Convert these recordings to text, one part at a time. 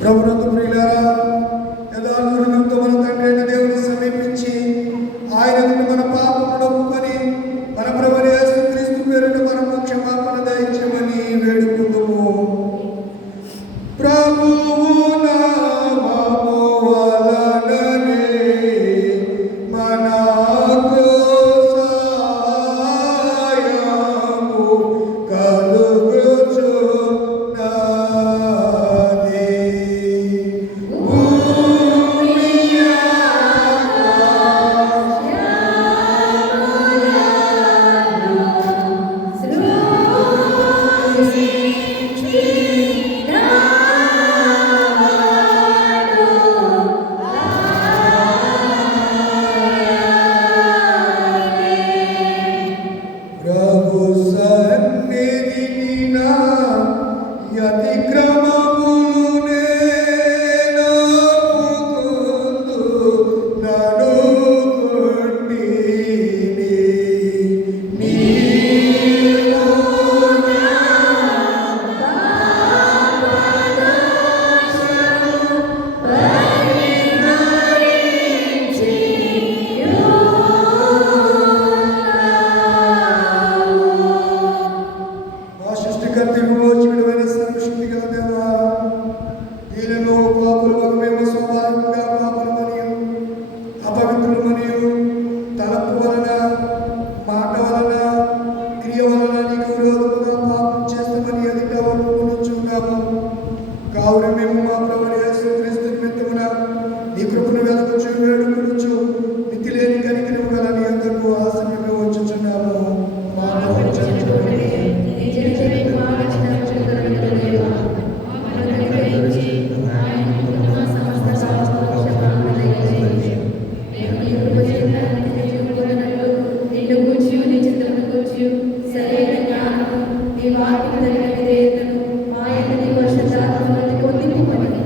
ప్రభునందు ప్రియులారా, యథార్థుల నిమిత్తం మన తండ్రి అయిన దేవుని సమీపించి ఆయన మన పాపములను ఒప్పుకొని మన ప్రభువైన యేసుక్రీస్తు పేరున మనకు క్షమాపణ దయచేయమని వేడుకుందుము. ప్రభువు నామము వలననే మనకు సహాయము కలుగుచున్నది. ప్రభు సన్నిధిని నా అతిక్రమములు నేనొప్పుకొందు నడుకొంటిని. నీవు నా మా సృష్టికర్త విమోచకుడైన సర్వశక్తి గల దేవా, దీనిలో పాపులమగు మేము స్వాభావికంగా పాపులమనియు అపవిత్రులమనియు తలపు వలన మాట వలన క్రియ వలన నీకు విరోధముగా పాపం చేస్తామని ఎదుట ఒప్పుకొనుచున్నాము. కావున మేము మా ప్రభువైన యేసుక్రీస్తు నిమిత్తమున నీ కృపను వెదకుచు వేడుకొనుచు మితిలేని కనికరము గల నీ అందరికీ ఆసక్తిగా వచ్చుచున్నాము. మాకు క్షమించండి. సరైన జ్ఞానము, నీ వాక్యము తగిన విధేయతను, ఆయన నీ వర్షాత్మకతను పొందింపమని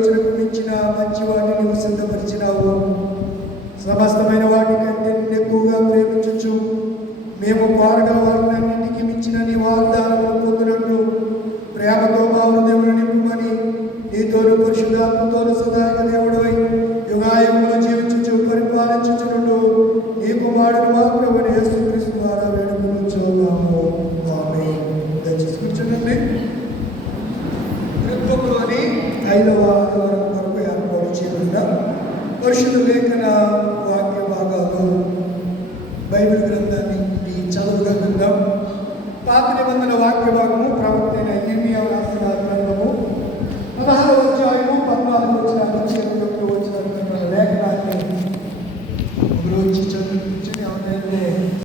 యోచనకు మించిన మంచి వాటిని నీవు సిద్ధపరిచినావు. సమస్తమైన వాటి కంటే నిన్ను ఎక్కువగా ప్రేమించు మేము కోరగల వాటినన్నింటికి మించిన నీ వాగ్దానములు పొందినట్లు ప్రేమతో మా హృదయములు నింపుమని నీతోను పరిశుద్ధాత్మతోను సదాయక దేవుడవై యుగాయుగములు జీవించుచు పరిపాలించుచున్నట్లు నీ కుమారుడు మా ప్రభువైన యేసుక్రీస్తు ద్వారా వేడుకొనుచున్నాము. ఆమేన్. దయచేసి కూర్చోండి. ఋతువులోని 5వ ఆదివారం కొరకు ఏర్పాటు చేయబడిన పరిశుద్ధ లేఖన వాక్య భాగాలు బైబిల్ గ్రంథాన్ని చదువుగా విందాం. పాత నిబంధన వాక్య భాగం